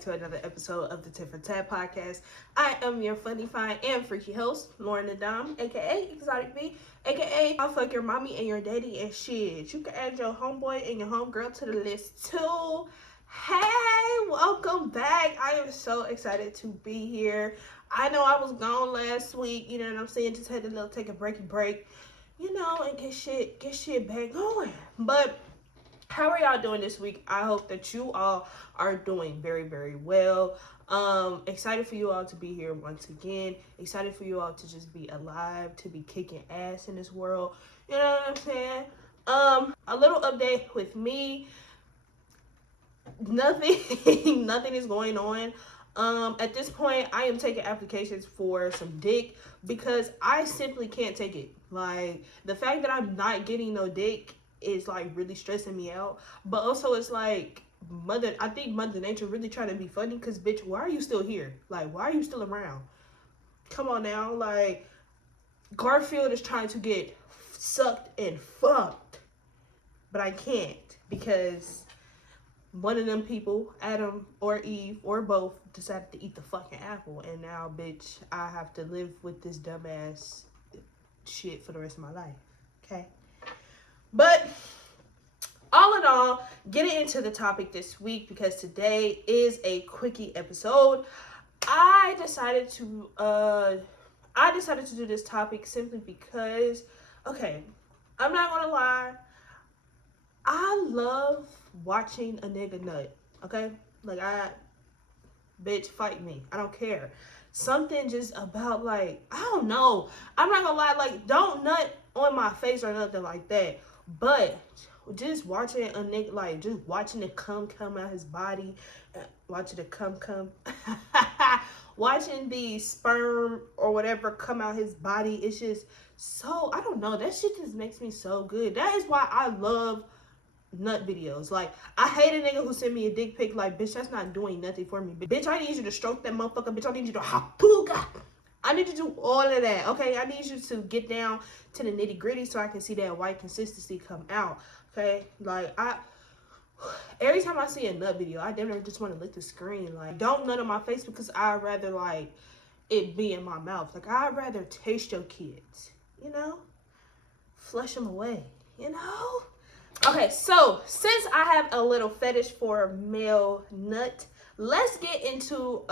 back to another episode of the TFT podcast. I am your funny, fine, and freaky host, lauryn.thedom, aka Exotic B, aka I'll fuck your mommy and your daddy and shit. You can add your homeboy and your homegirl to the list too. Hey, welcome back. I am so excited to be here. I know I was gone last week, you know what I'm saying? Just had to take a break, you know, and get shit back going. But how are y'all doing this week? I hope that you all are doing very, very well. Excited for you all to be here once again. Excited for you all to just be alive, to be kicking ass in this world. You know what I'm saying? A little update with me. Nothing is going on. At this point, I am taking applications for some dick because I simply can't take it. Like, the fact that I'm not getting no dick is like really stressing me out. But also it's like I think Mother Nature really trying to be funny, because bitch, why are you still here? Like, why are you still around? Come on now. Like, Garfield is trying to get sucked and fucked, but I can't, because one of them people, Adam or Eve or both, decided to eat the fucking apple, and now bitch, I have to live with this dumbass shit for the rest of my life. Okay. But all in all, getting into the topic this week, because today is a quickie episode. I decided to do this topic simply because, okay, I'm not gonna lie, I love watching a nigga nut. Okay, like, bitch, fight me, I don't care. Something just about, like, I don't know, I'm not gonna lie, like, don't nut on my face or nothing like that. But just watching a nigga, like, just watching it come out his body, watching it come, watching the sperm or whatever come out his body, it's just so, I don't know, that shit just makes me so good. That is why I love nut videos. Like, I hate a nigga who send me a dick pic. Like, bitch, that's not doing nothing for me. Bitch, I need you to stroke that motherfucker. Bitch, I need you to hapuga. I need you to do all of that, okay? I need you to get down to the nitty gritty so I can see that white consistency come out, okay? Like, every time I see a nut video, I damn near just want to lick the screen. Like, don't nut on my face, because I'd rather, like, it be in my mouth. Like, I'd rather taste your kids, you know? Flush them away, you know? Okay, so since I have a little fetish for male nut, let's get into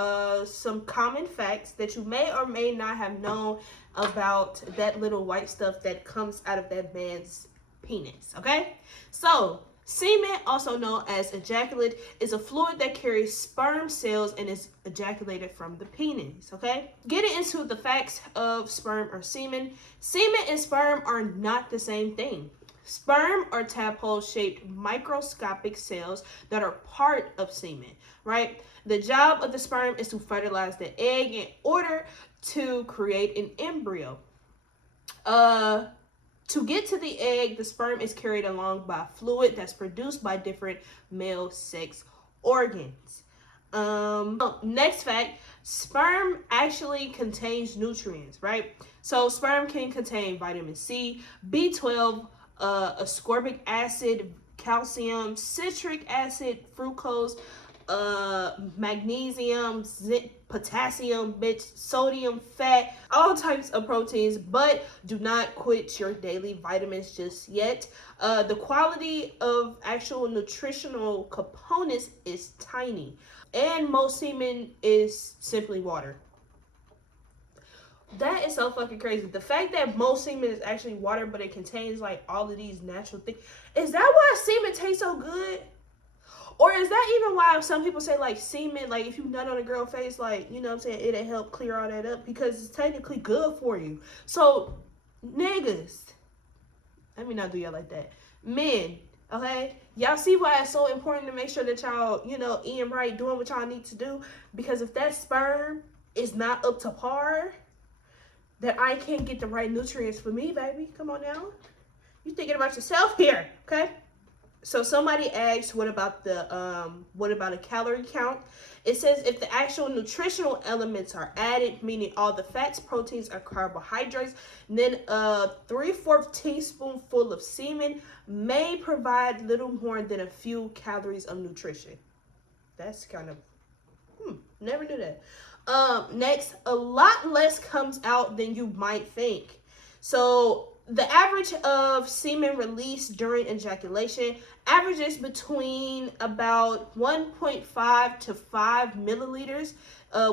some common facts that you may or may not have known about that little white stuff that comes out of that man's penis, okay? So, semen, also known as ejaculate, is a fluid that carries sperm cells and is ejaculated from the penis, okay? Getting into the facts of sperm or semen. Semen and sperm are not the same thing. Sperm are tadpole-shaped microscopic cells that are part of semen, right? The job of the sperm is to fertilize the egg in order to create an embryo. To get to the egg, the sperm is carried along by fluid that's produced by different male sex organs. Next fact, sperm actually contains nutrients, right? So sperm can contain vitamin C, B12, ascorbic acid, calcium, citric acid, fructose, magnesium, potassium, sodium, fat, all types of proteins. But do not quit your daily vitamins just yet. The quality of actual nutritional components is tiny, and most semen is simply water. That is so fucking crazy. The fact that most semen is actually water, but it contains, like, all of these natural things. Is that why semen tastes so good? Or is that even why some people say, like, semen, like, if you nut on a girl's face, like, you know what I'm saying, it'll help clear all that up, because it's technically good for you. So, niggas, let me not do y'all like that. Men, okay? Y'all see why it's so important to make sure that y'all, you know, eating right, doing what y'all need to do? Because if that sperm is not up to par, that I can't get the right nutrients for me, baby. Come on now. You thinking about yourself here, okay? So somebody asked, what about a calorie count? It says if the actual nutritional elements are added, meaning all the fats, proteins, or carbohydrates, then a 3/4 teaspoonful of semen may provide little more than a few calories of nutrition. That's kind of Never knew that. Next, a lot less comes out than you might think. So the average of semen released during ejaculation averages between about 1.5 to 5 milliliters,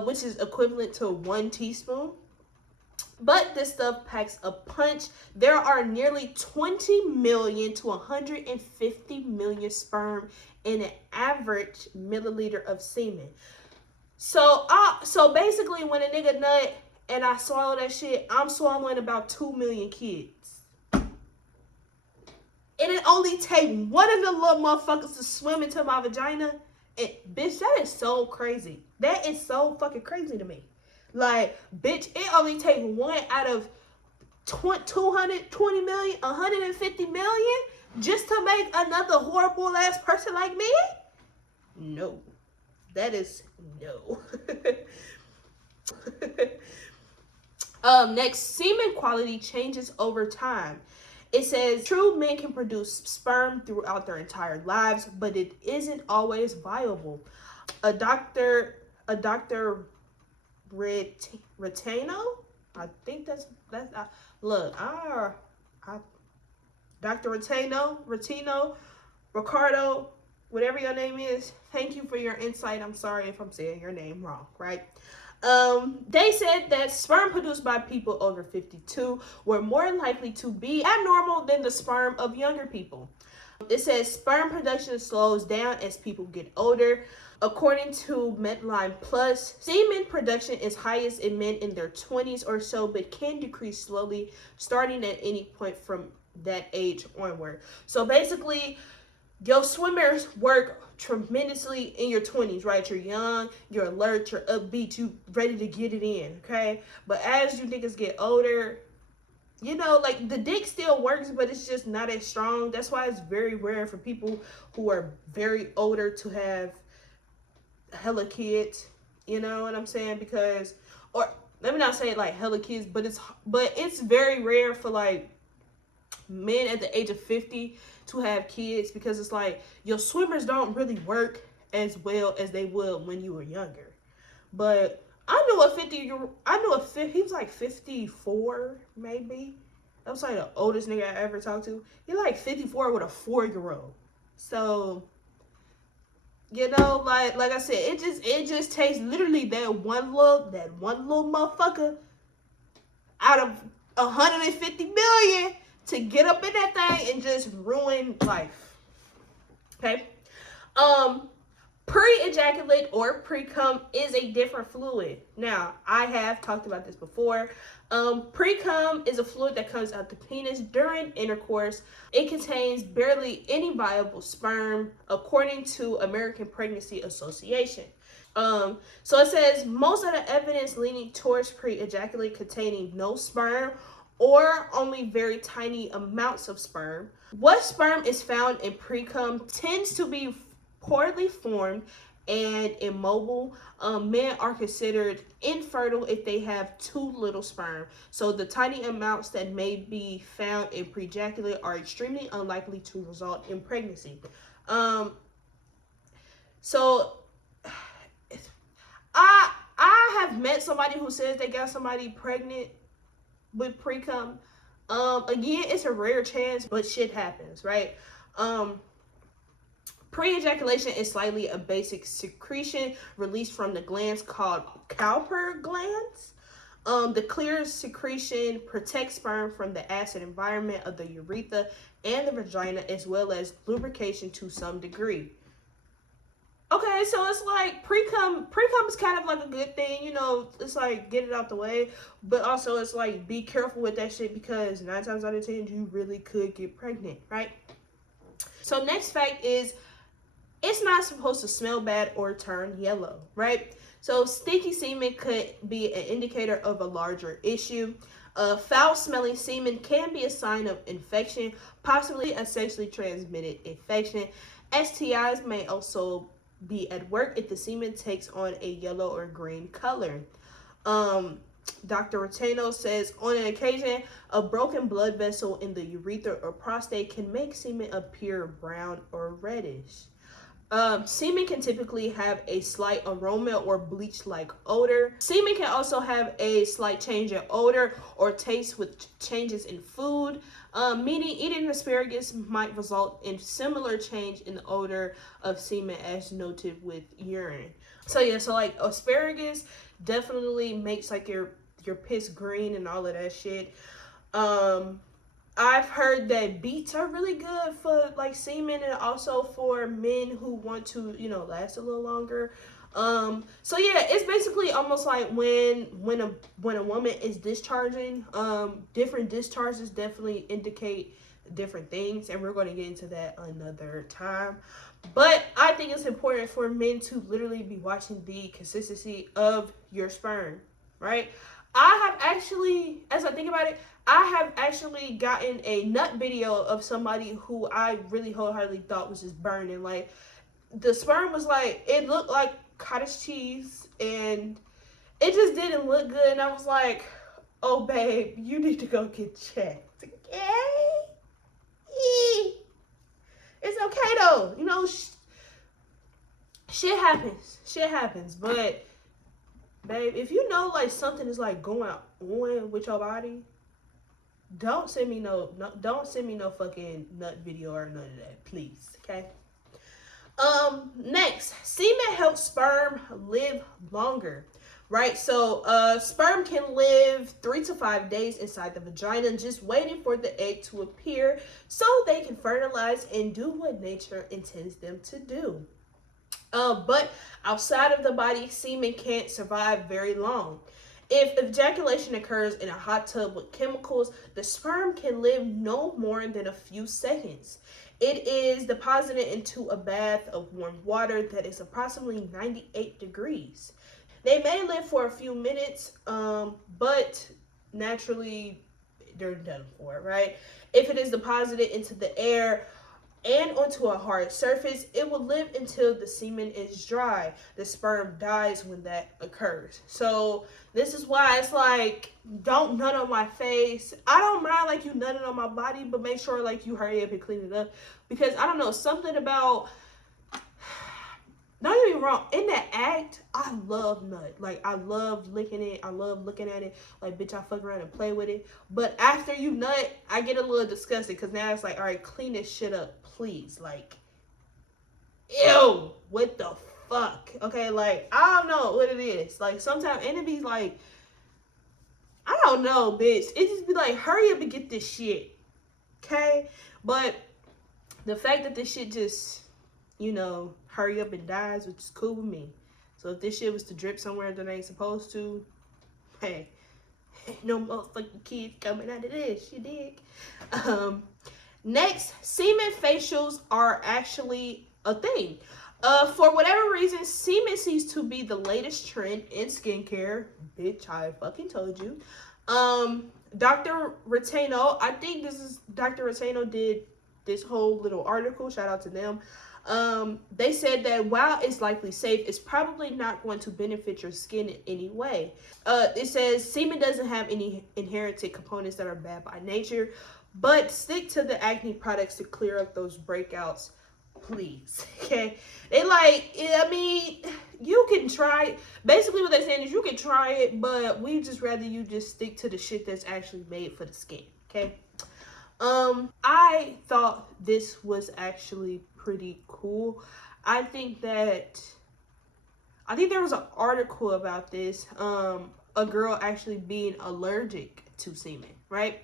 which is equivalent to 1 teaspoon. But this stuff packs a punch. There are nearly 20 million to 150 million sperm in an average milliliter of semen. So basically, when a nigga nut and I swallow that shit, I'm swallowing about 2 million kids. And it only take one of the little motherfuckers to swim into my vagina. And bitch, that is so crazy. That is so fucking crazy to me. Like, bitch, it only take one out of 220 million, 150 million just to make another horrible ass person like me? No. That is no. Next, semen quality changes over time. It says true men can produce sperm throughout their entire lives, but it isn't always viable. A doctor Retano, I think that's look, Dr. Retino, Ricardo, whatever your name is, thank you for your insight. I'm sorry if I'm saying your name wrong, right? They said that sperm produced by people over 52 were more likely to be abnormal than the sperm of younger people. It says sperm production slows down as people get older. According to Medline Plus, semen production is highest in men in their 20s or so, but can decrease slowly starting at any point from that age onward. So basically, your swimmers work tremendously in your 20s, right? You're young, you're alert, you're upbeat, you ready to get it in, okay? But as you niggas get older, you know, like the dick still works, but it's just not as strong. That's why it's very rare for people who are very older to have hella kids. You know what I'm saying? Because, or let me not say like hella kids, but it's very rare for like men at the age of 50 to have kids, because it's like your swimmers don't really work as well as they would when you were younger. But I knew he was like 54 maybe. That was like the oldest nigga I ever talked to. He like 54 with a 4-year-old. So, you know, like I said, it just takes literally that one little motherfucker out of 150 million to get up in that thing and just ruin life. Okay? Pre-ejaculate or pre-cum is a different fluid. Now, I have talked about this before. Pre-cum is a fluid that comes out the penis during intercourse. It contains barely any viable sperm, according to American Pregnancy Association. So it says most of the evidence leaning towards pre-ejaculate containing no sperm or only very tiny amounts of sperm. What sperm is found in pre-cum tends to be poorly formed and immobile. Men are considered infertile if they have too little sperm. So the tiny amounts that may be found in pre-ejaculate are extremely unlikely to result in pregnancy. So I have met somebody who says they got somebody pregnant with pre-cum. Again, it's a rare chance, but shit happens, right? Pre-ejaculation is slightly a basic secretion released from the glands called Cowper glands. The clear secretion protects sperm from the acid environment of the urethra and the vagina, as well as lubrication to some degree. Okay, so it's like pre-cum is kind of like a good thing, you know, it's like get it out the way, but also it's like be careful with that shit, because 9 times out of 10 you really could get pregnant, right? So next fact is it's not supposed to smell bad or turn yellow, right? So stinky semen could be an indicator of a larger issue. Foul-smelling semen can be a sign of infection, possibly a sexually transmitted infection. STIs may also be at work if the semen takes on a yellow or green color. Dr. Retano says, on an occasion, a broken blood vessel in the urethra or prostate can make semen appear brown or reddish. Semen can typically have a slight aroma or bleach-like odor. Semen can also have a slight change in odor or taste with changes in food, meaning eating asparagus might result in similar change in the odor of semen as noted with urine. So yeah, so like asparagus definitely makes like your piss green and all of that shit. I've heard that beets are really good for like semen and also for men who want to, you know, last a little longer. So yeah, it's basically almost like when a woman is discharging, different discharges definitely indicate different things, and we're going to get into that another time. But I think it's important for men to literally be watching the consistency of your sperm, right? I have actually, as I think about it, I have actually gotten a nut video of somebody who I really wholeheartedly thought was just burning. Like, the sperm was like, it looked like cottage cheese, and it just didn't look good. And I was like, oh, babe, you need to go get checked. Okay? It's okay, though. You know, shit happens. Shit happens. But, babe, if you know, like, something is, like, going on with your body, don't send me no fucking nut video or none of that, please. Okay. Next, semen helps sperm live longer, right? So sperm can live 3 to 5 days inside the vagina, just waiting for the egg to appear so they can fertilize and do what nature intends them to do. But outside of the body, semen can't survive very long. If ejaculation occurs in a hot tub with chemicals, the sperm can live no more than a few seconds. It is deposited into a bath of warm water that is approximately 98 degrees. They may live for a few minutes, but naturally they're done for, right? If it is deposited into the air and onto a hard surface, it will live until the semen is dry. The sperm dies when that occurs. So this is why it's like, don't nut on my face. I don't mind like you nutting on my body, but make sure like you hurry up and clean it up, because I don't know, something about, don't get me wrong, in that act, I love nut. Like, I love licking it. I love looking at it. Like, bitch, I fuck around and play with it. But after you nut, I get a little disgusted, because now it's like, all right, clean this shit up, please. Like, ew, what the fuck? Okay, like, I don't know what it is. Like, sometimes, and it be like, I don't know, bitch. It just be like, hurry up and get this shit. Okay? But the fact that this shit just, you know, hurry up and dies, which is cool with me. So if this shit was to drip somewhere that ain't supposed to, hey, ain't no motherfucking kids coming out of this, you dig? Next, semen facials are actually a thing. For whatever reason, semen seems to be the latest trend in skincare. Bitch, I fucking told you. Dr. Retano, I think this is Dr. Retano did this whole little article. Shout out to them. They said that while it's likely safe, it's probably not going to benefit your skin in any way. It says semen doesn't have any inherited components that are bad by nature, but stick to the acne products to clear up those breakouts, please. Okay, they like, I mean, you can try it. Basically what they're saying is you can try it, but we just rather you just stick to the shit that's actually made for the skin. Okay. I thought this was actually pretty cool. I think there was an article about this, a girl actually being allergic to semen, right?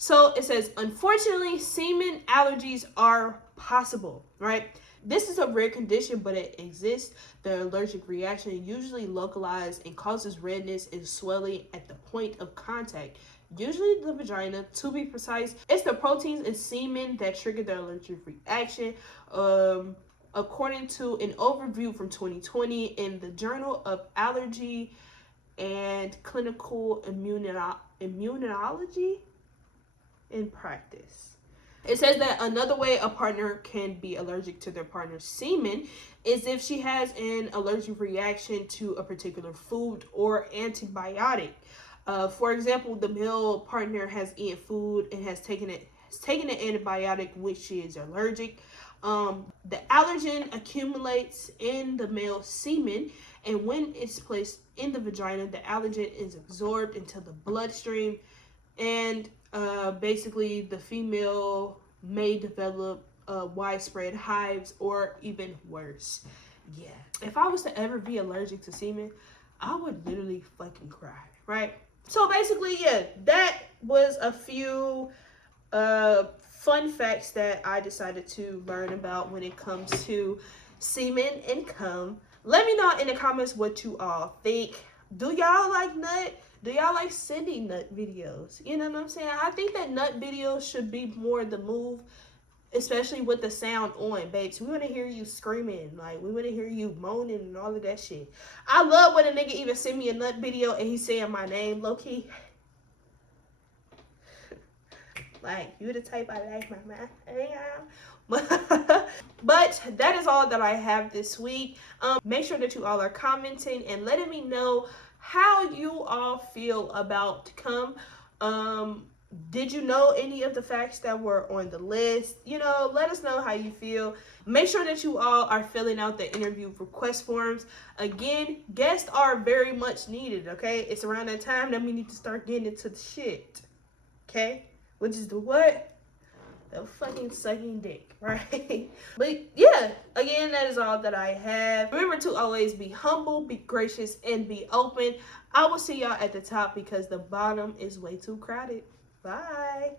So it says, unfortunately, semen allergies are possible, right? This is a rare condition, but it exists. The allergic reaction usually localized and causes redness and swelling at the point of contact, usually the vagina. To be precise, it's the proteins in semen that trigger the allergic reaction. According to an overview from 2020 in the Journal of Allergy and Clinical Immunology in Practice. It says that another way a partner can be allergic to their partner's semen is if she has an allergic reaction to a particular food or antibiotic. For example, the male partner has eaten food and has taken an antibiotic, which is allergic. The allergen accumulates in the male semen, and when it's placed in the vagina, the allergen is absorbed into the bloodstream, and basically the female may develop widespread hives or even worse. Yeah, if I was to ever be allergic to semen, I would literally fucking cry, right? So basically, yeah, that was a few fun facts that I decided to learn about when it comes to semen and cum. Let me know in the comments what you all think. Do y'all like nut? Do y'all like sending nut videos? You know what I'm saying? I think that nut videos should be more the move, especially with the sound on, babes. We want to hear you screaming. Like, we want to hear you moaning and all of that shit. I love when a nigga even send me a nut video and he's saying my name, low-key. Like, you the type I like, mama. But that is all that I have this week. Make sure that you all are commenting and letting me know how you all feel about cum. Did you know any of the facts that were on the list? You know, let us know how you feel. Make sure that you all are filling out the interview request forms. Again, guests are very much needed, okay? It's around that time that we need to start getting into the shit, okay? Which is the what? The fucking sucking dick, right? But yeah, again, that is all that I have. Remember to always be humble, be gracious, and be open. I will see y'all at the top because the bottom is way too crowded. Bye.